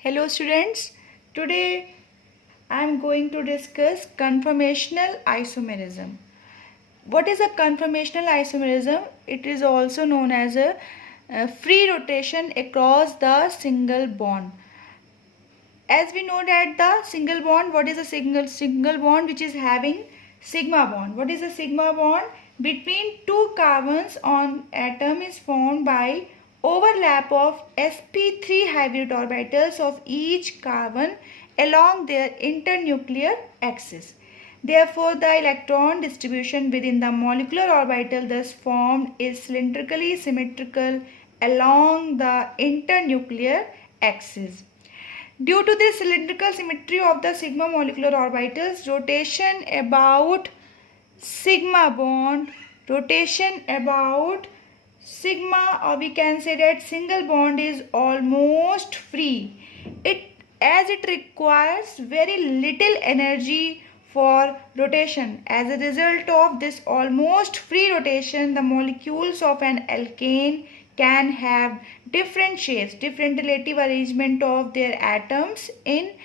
Hello students, today I am going to discuss conformational isomerism. What is a conformational isomerism? It is also known as a free rotation across the single bond. As we know that the single bond, what is a single bond which is having sigma bond? What is a sigma bond? Between two carbons on atom is formed by overlap of sp3 hybrid orbitals of each carbon along their internuclear axis. Therefore, the electron distribution within the molecular orbital thus formed is cylindrically symmetrical along the internuclear axis. Due to the cylindrical symmetry of the sigma molecular orbitals, rotation about sigma bond, or we can say that single bond is almost free. As it requires very little energy for rotation. As a result of this almost free rotation, the molecules of an alkane can have different shapes, different relative arrangement of their atoms in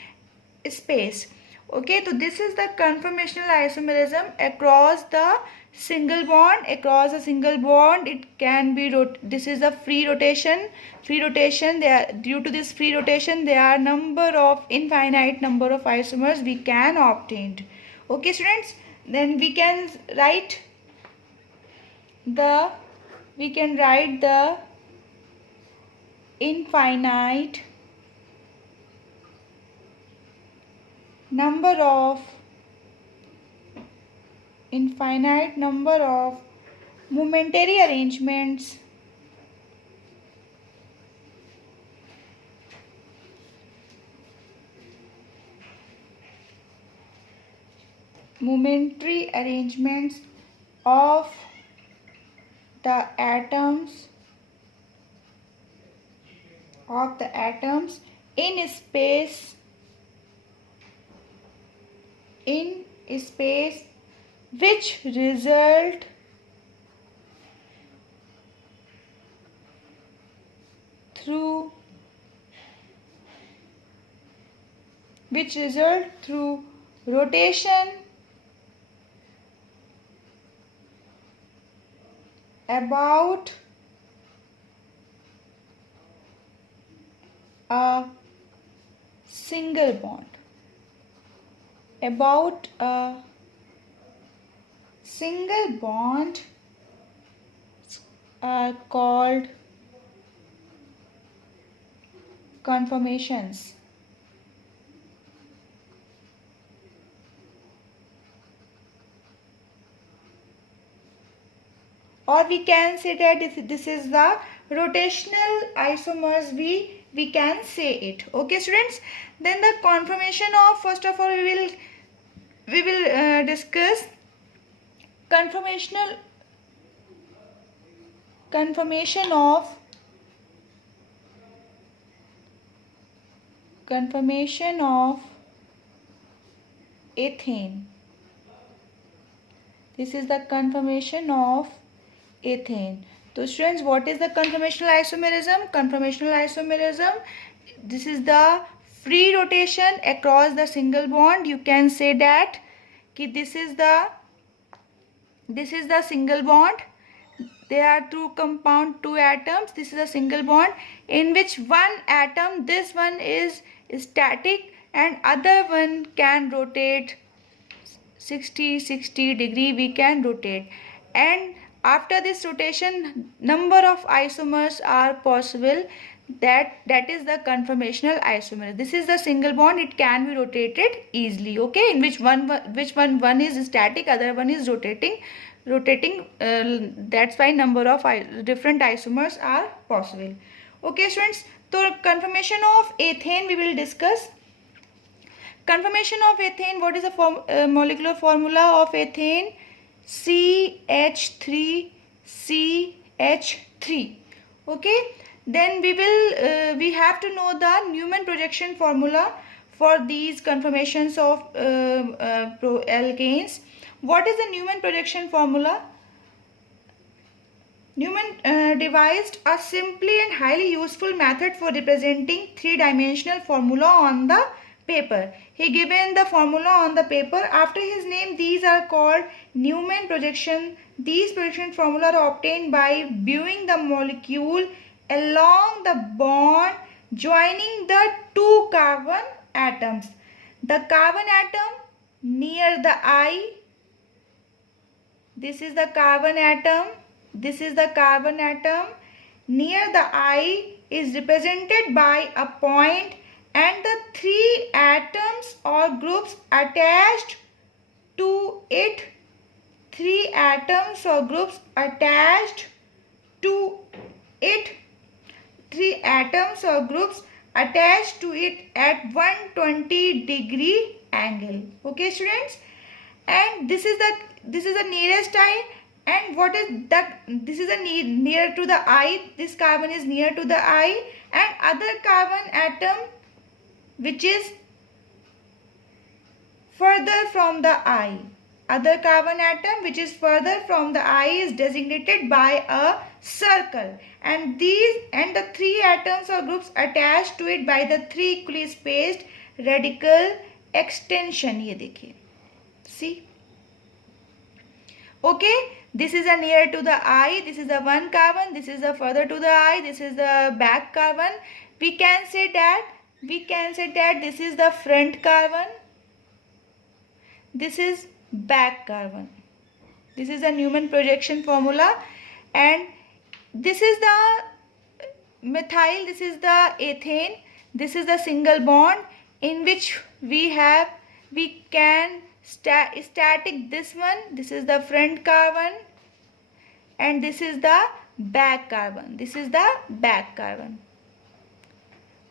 space. Okay, so this is the conformational isomerism across the single bond. Across a single bond, it can be this is a free rotation. Due to this free rotation, there are infinite number of isomers we can obtain. Okay students, then we can write the infinite number of momentary arrangements of the atoms in space which result through rotation about a single bond, are called conformations. Or we can say that if this is the rotational isomers, we can say it. Okay students, then the conformation of, first of all we will discuss conformation of ethane. This is the conformation of ethane. So students, what is the conformational isomerism? Conformational isomerism, this is the free rotation across the single bond. You can say that this is the single bond. There are two atoms. This is a single bond in which one atom, this one is static and other one can rotate 60 degree we can rotate, and after this rotation number of isomers are possible. That is the conformational isomer. This is the single bond, it can be rotated easily. Okay, in which one is static, other one is rotating. That's why number of different isomers are possible. Okay students, so conformation of ethane we will discuss. Conformation of ethane, what is the molecular formula of ethane? CH3CH3. Okay, then we have to know the Newman projection formula for these conformations of alkanes. What is the Newman projection formula? Newman devised a simply and highly useful method for representing three-dimensional formula on the paper. He given the formula on the paper after his name. These are called Newman projection. These projection formula are obtained by viewing the molecule along the bond joining the two carbon atoms. The carbon atom near the eye. This is the carbon atom. This is the carbon atom. Near the eye is represented by a point and the three atoms or groups attached to it. Three atoms or groups attached to it. Three atoms or groups attached to it at 120-degree angle. Okay, students? And this is the nearest eye. And what is that? This is a near to the eye. This carbon is near to the eye, and other carbon atom which is further from the eye. Other carbon atom which is further from the eye is designated by a circle, and the three atoms or groups attached to it by the three equally spaced radical extension. ये देखिए, see. Okay, this is a near to the eye, this is the one carbon, this is the further to the eye, this is the back carbon. We can say that this is the front carbon, this is back carbon. This is the Newman projection formula, and this is the methyl, this is the ethane, this is the single bond in which we can static this one. This is the front carbon and this is the back carbon. This is the back carbon.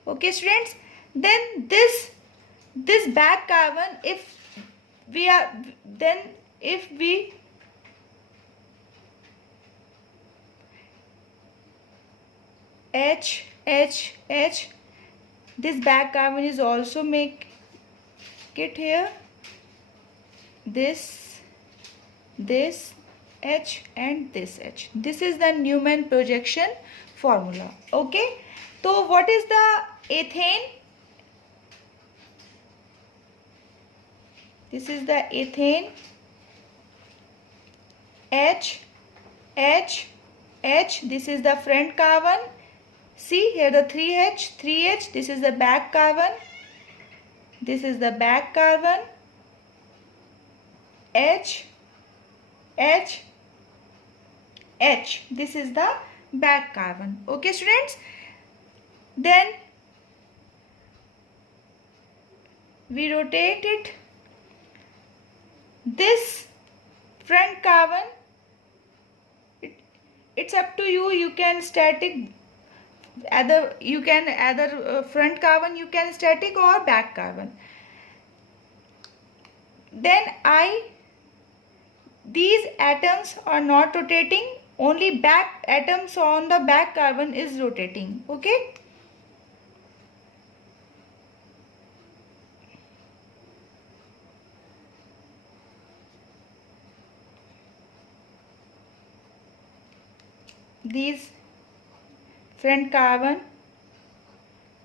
Okay, students. Then this back carbon, if we H, this back carbon is also make it here. This H and this H. This is the Newman projection formula. Okay. So what is the ethane? This is the ethane. H. This is the front carbon. See here the 3H. This is the back carbon. This is the back carbon. H. This is the back carbon. Okay, students. Then we rotate it. This front carbon, it's up to you. You can static either front carbon you can static or back carbon. Then these atoms are not rotating, only back atoms on the back carbon is rotating. Okay. These front carbon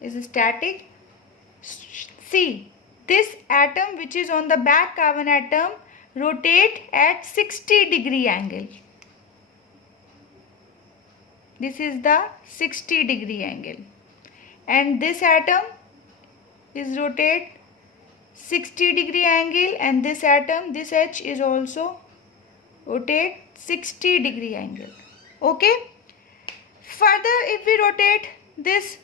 is static. See, this atom which is on the back carbon atom rotate at 60-degree angle. This is the 60-degree angle, and this atom is rotate 60-degree angle, and this atom, this H, is also rotate 60-degree angle. Okay. Further, if we rotate this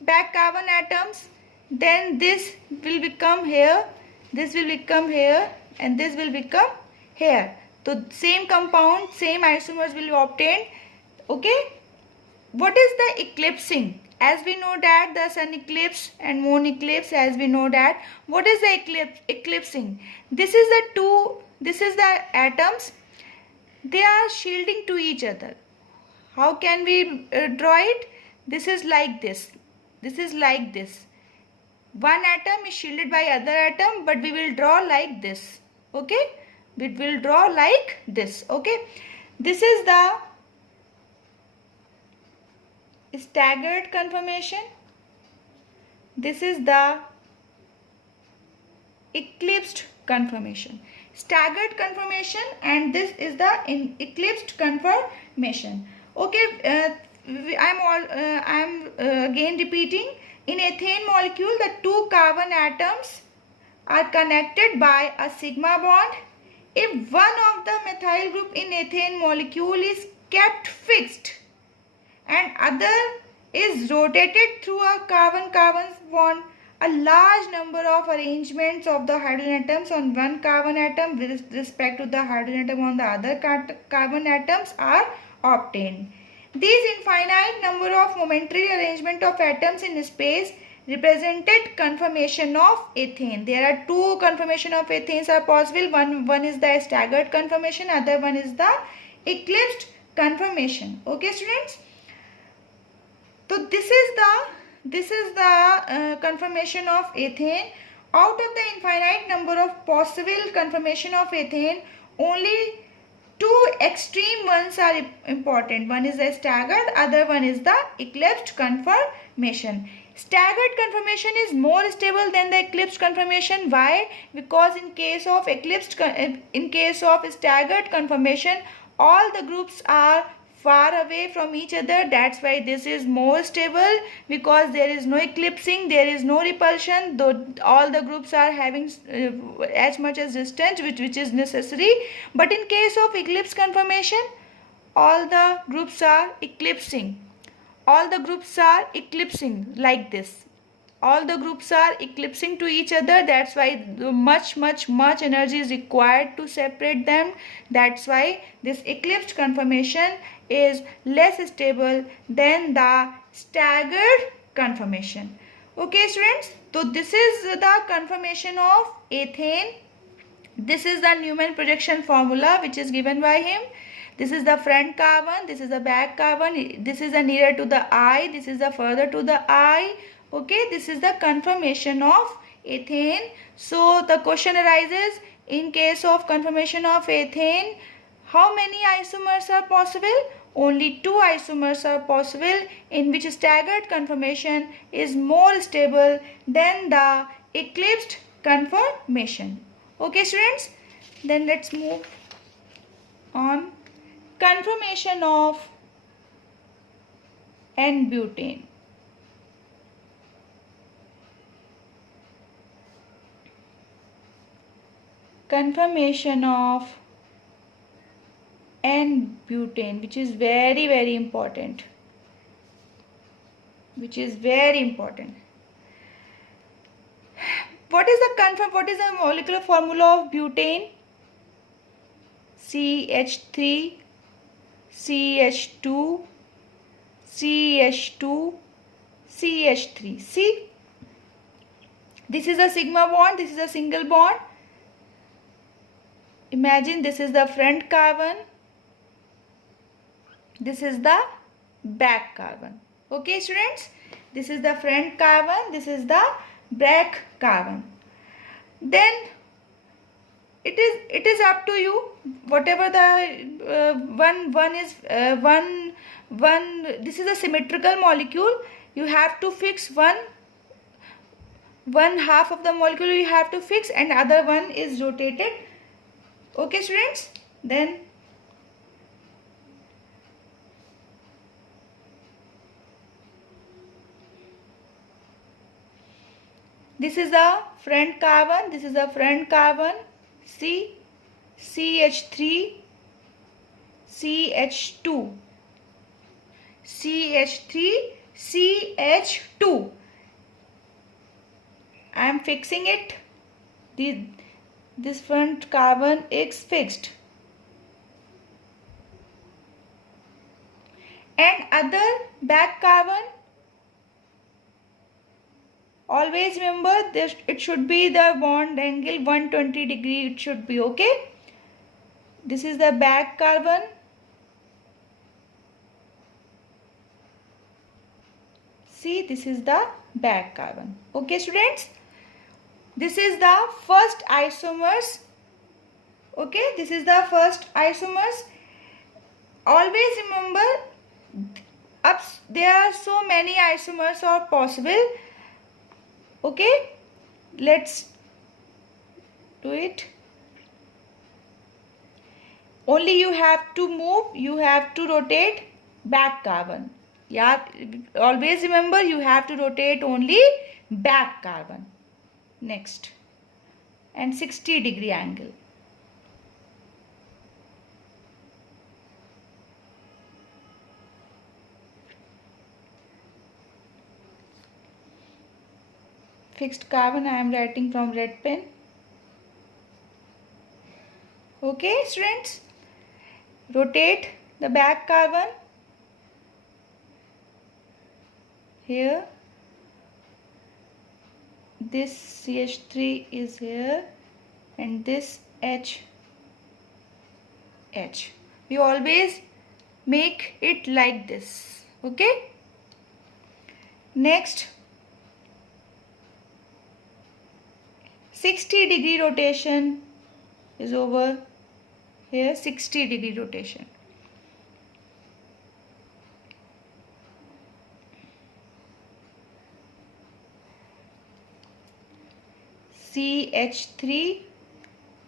back carbon atoms, then this will become here, this will become here, and this will become here. So same compound, same isomers will be obtained. Okay. What is the eclipsing? As we know that the sun eclipse and moon eclipse, as we know that, what is the eclipsing? This is the atoms, they are shielding to each other. How can we draw it? This is like this. This is like this. One atom is shielded by other atom, but we will draw like this. Okay. We will draw like this. Okay. This is the staggered conformation. This is the eclipsed conformation. Staggered conformation, and this is the eclipsed conformation. Okay, I'm again repeating. In ethane molecule, the two carbon atoms are connected by a sigma bond. If one of the methyl group in ethane molecule is kept fixed and other is rotated through a carbon-carbon bond, a large number of arrangements of the hydrogen atoms on one carbon atom with respect to the hydrogen atom on the other carbon atoms are obtained. These infinite number of momentary arrangement of atoms in space represented conformation of ethane. There are two conformation of ethanes are possible. One is the staggered conformation, other one is the eclipsed conformation. Okay, students. So this is the conformation of ethane. Out of the infinite number of possible conformation of ethane, only two extreme ones are important. One is the staggered, other one is the eclipsed conformation. Staggered conformation is more stable than the eclipsed conformation. Why? Because in case of staggered conformation, all the groups are far away from each other. That's why this is more stable, because there is no eclipsing, there is no repulsion, though all the groups are having as much as distance which is necessary. But in case of eclipse conformation, all the groups are eclipsing. All the groups are eclipsing like this. All the groups are eclipsing to each other. That's why much energy is required to separate them. That's why this eclipsed conformation is less stable than the staggered conformation. Okay, students, so this is the conformation of ethane. This is the Newman projection formula which is given by him. This is the front carbon, this is the back carbon, this is the nearer to the eye, this is the further to the eye. Okay, this is the conformation of ethane. So the question arises, in case of conformation of ethane, how many isomers are possible? Only two isomers are possible, in which staggered conformation is more stable than the eclipsed conformation. Okay, students, then let's move on. Conformation of n-butane. Conformation of n-butane, which is very important. What is the molecular formula of butane? CH3 CH2 CH2 CH3. See, this is a sigma bond, this is a single bond. Imagine this is the front carbon, this is the back carbon. Okay, students, this is the front carbon, this is the back carbon. Then it is up to you, whatever the this is a symmetrical molecule. You have to fix one half of the molecule you have to fix, and other one is rotated. Okay, students, then this is the front carbon, this is the front carbon. See, CH3 CH2 CH3 CH2. I am fixing it. This front carbon is fixed, and other back carbon, always remember this, it should be the bond angle 120 degree, it should be. Okay, this is the back carbon, see, this is the back carbon. Okay, students, this is the first isomers. Okay, this is the first isomers. Always remember Up, there are so many isomers are possible. Okay, let's do it. Only you have to move, you have to rotate back carbon. Yeah, always remember you have to rotate only back carbon. Next, and 60-degree angle. Fixed carbon I am writing from red pen. Okay students, rotate the back carbon here. This CH3 is here and this H. We always make it like this. Okay. Next, 60-degree rotation is over here. 60-degree rotation. CH3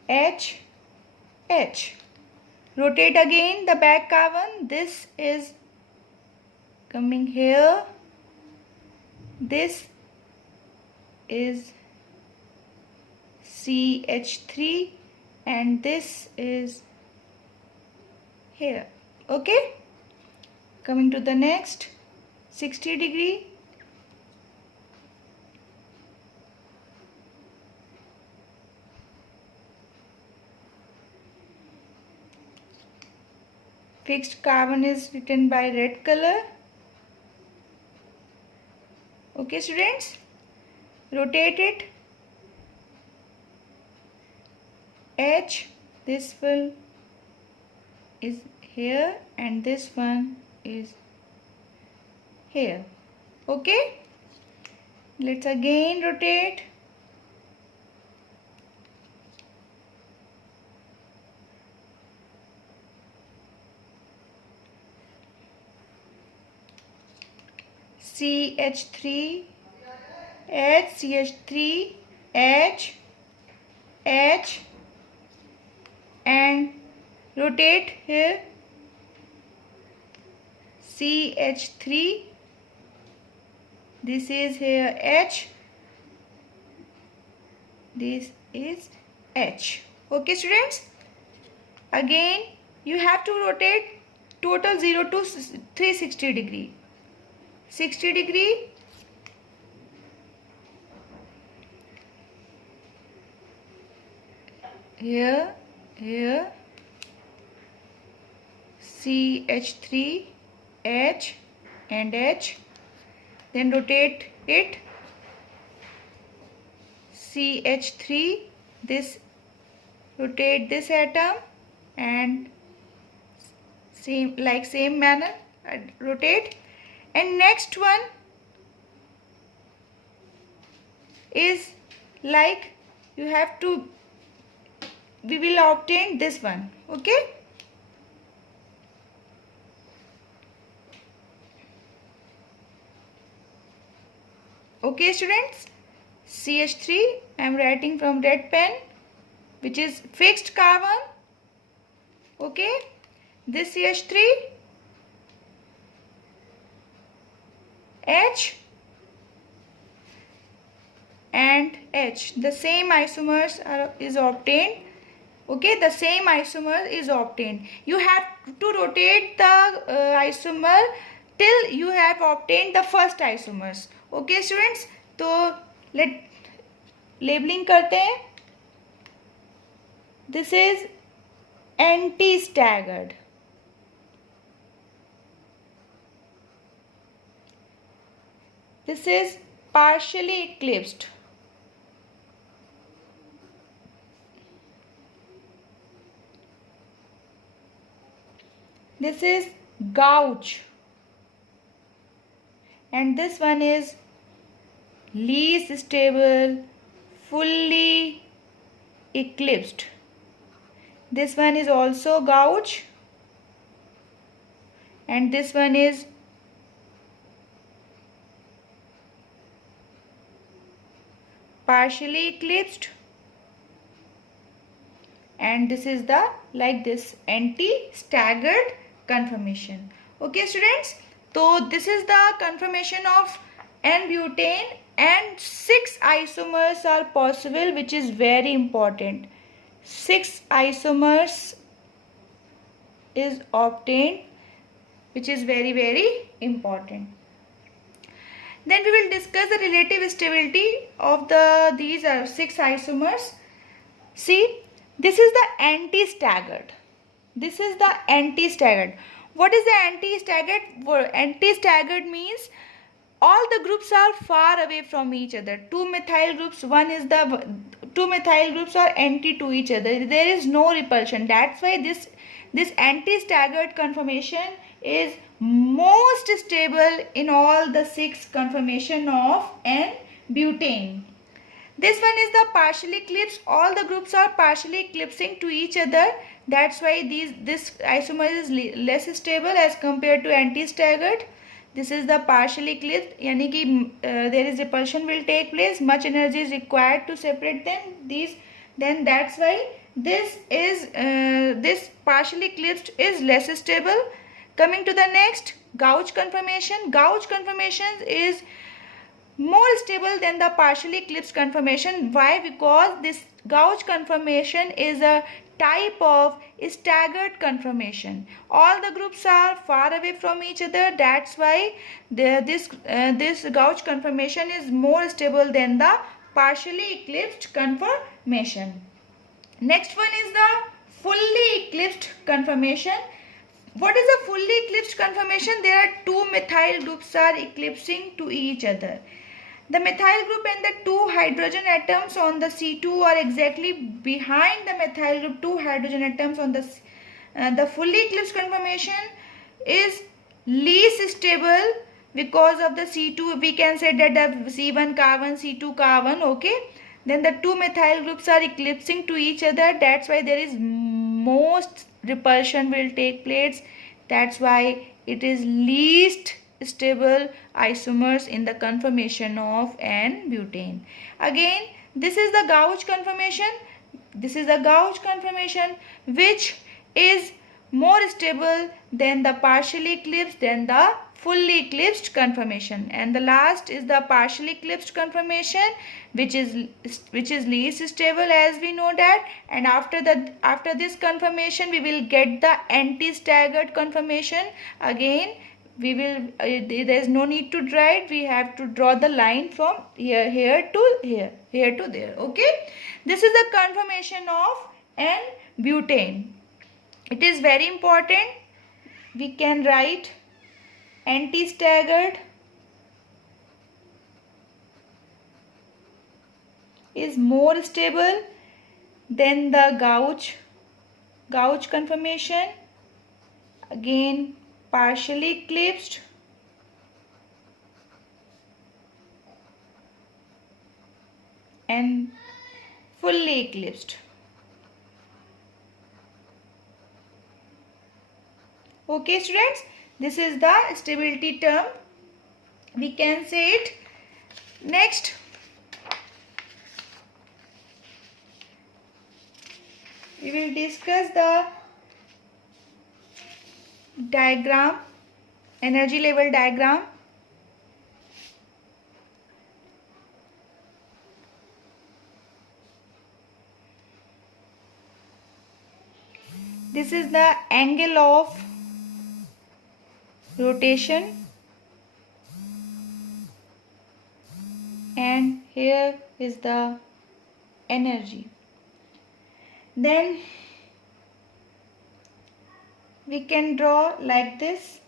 H. Rotate again the back carbon. This is coming here. This is CH3 and this is here. Okay. Coming to the next 60-degree. Fixed carbon is written by red color. Okay students, rotate it. H, this one is here and this one is here. Okay, let's again rotate. CH3 H, CH3 H, and rotate here. CH3, this is here H, this is H. Okay students, again you have to rotate total 0 to 360-degree. 60-degree, here, CH3 H and H, then rotate it. CH3, this, rotate this atom and same manner rotate. And next one is like you have to, we will obtain this one. Okay. Okay students, CH3 I am writing from red pen, which is fixed carbon. Okay, this CH3 H and H, the same isomers is obtained. Okay, the same isomer is obtained. You have to rotate the isomer till you have obtained the first isomers. Okay students, तो let labeling करते हैं. This is anti-staggered. This is partially eclipsed. This is gouge. And this one is least stable, fully eclipsed. This one is also gouge. And this one is partially eclipsed, and this is the like this anti-staggered conformation. Okay students, so this is the conformation of n-butane, and 6 isomers are possible, which is very important. 6 isomers is obtained, which is very important. Then we will discuss the relative stability of these 6 isomers. See, this is the anti-staggered. This is the anti-staggered. What is the anti-staggered? Anti-staggered means all the groups are far away from each other. Two methyl groups are anti to each other. There is no repulsion. That's why this anti-staggered conformation is most stable in all the 6 conformation of n-butane. This one is the partially eclipsed. All the groups are partially eclipsing to each other. That's why this isomer is less stable as compared to anti-staggered. This is the partially eclipsed, yani ki there is repulsion will take place. Much energy is required to separate them. Then that's why this partially eclipsed is less stable. Coming to the next, gauge conformation. Gauge conformation is more stable than the partially eclipsed conformation. Why? Because this gauge conformation is a type of staggered conformation. All the groups are far away from each other. That's why this gauge conformation is more stable than the partially eclipsed conformation. Next one is the fully eclipsed conformation. What is a fully eclipsed conformation? There are 2 methyl groups are eclipsing to each other. The methyl group and the 2 hydrogen atoms on the C2 are exactly behind the methyl group. 2 hydrogen atoms on the fully eclipsed conformation is least stable because of the C2. We can say that the C1 carbon, C2 carbon, okay. Then the 2 methyl groups are eclipsing to each other. That's why there is most repulsion will take place. That's why it is least stable isomers in the conformation of n-butane. Again, this is the gauge conformation. This is the gauge conformation, which is more stable than the partially eclipsed, than the fully eclipsed conformation. And the last is the partially eclipsed conformation, which is least stable, as we know that. And after this conformation we will get the anti-staggered conformation. Again, we will there is no need to write. We have to draw the line from here to there. Okay, this is the conformation of n-butane. It is very important. We can write anti-staggered is more stable than the gauge conformation. Again, partially eclipsed and fully eclipsed. Okay students, this is the stability term. We can say it. Next, we will discuss the diagram, energy level diagram. This is the angle of rotation, and here is the energy. Then we can draw like this.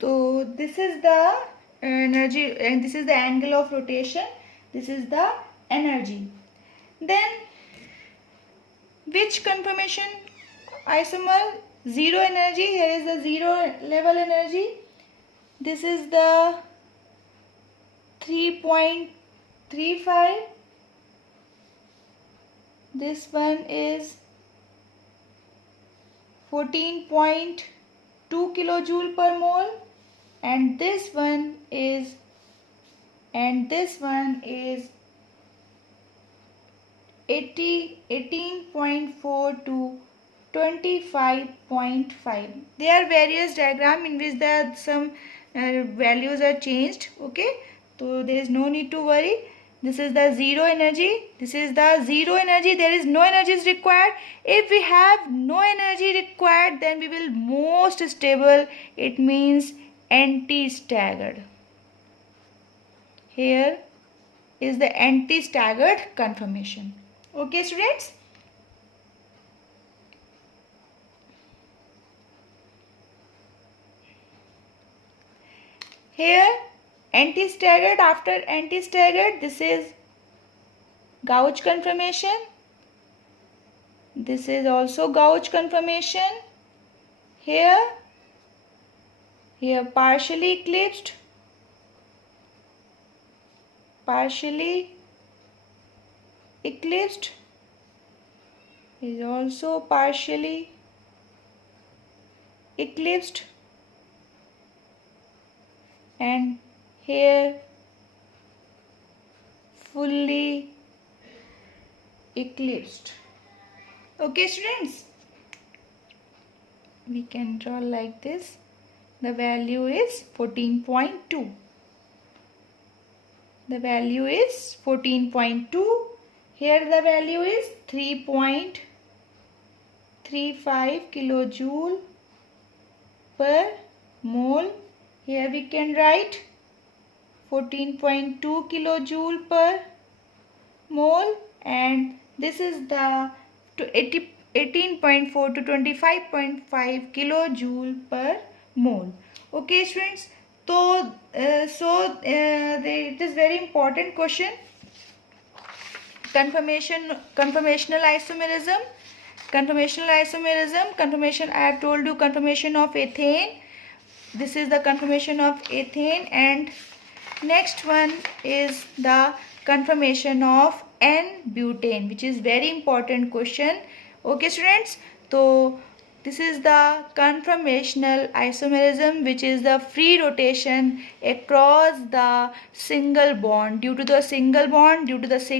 So this is the energy and this is the angle of rotation. This is the energy. Then which conformation isomer? Zero energy. Here is the zero level energy. This is the 3.35. This one is 14.2 kilojoule per mole, and this one is 18.4 to 25.5. There are various diagrams in which there are some values are changed. Okay, so there is no need to worry. This is the zero energy. This is the zero energy. There is no energy is required. If we have no energy required, then we will most stable. It means anti-staggered. Here is the anti-staggered conformation. Okay, students. Here anti-staggered, after anti-staggered, this is gauge conformation. This is also gauge conformation. Here partially eclipsed, is also partially eclipsed, and here fully eclipsed. Okay, students, we can draw like this. The value is 14.2. The value is 14.2. Here the value is 3.35 kilojoule per mole. Here we can write 14.2 kilojoule per mole, and this is the 18.4 to 25.5 kilojoule per mole. Okay, students. So, it is very important question. Conformational isomerism. Conformation. I have told you conformation of ethane. This is the conformation of ethane, and next one is the conformation of n-butane, which is very important question. Okay, students. So this is the conformational isomerism, which is the free rotation across the single bond. Due to the sigma bond, this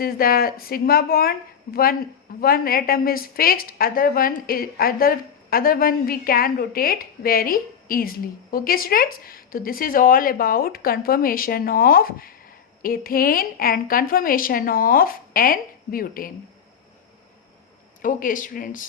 is the sigma bond. One atom is fixed, other one we can rotate very easily. Okay, students. So this is all about conformation of ethane and conformation of n-butane. Okay, students.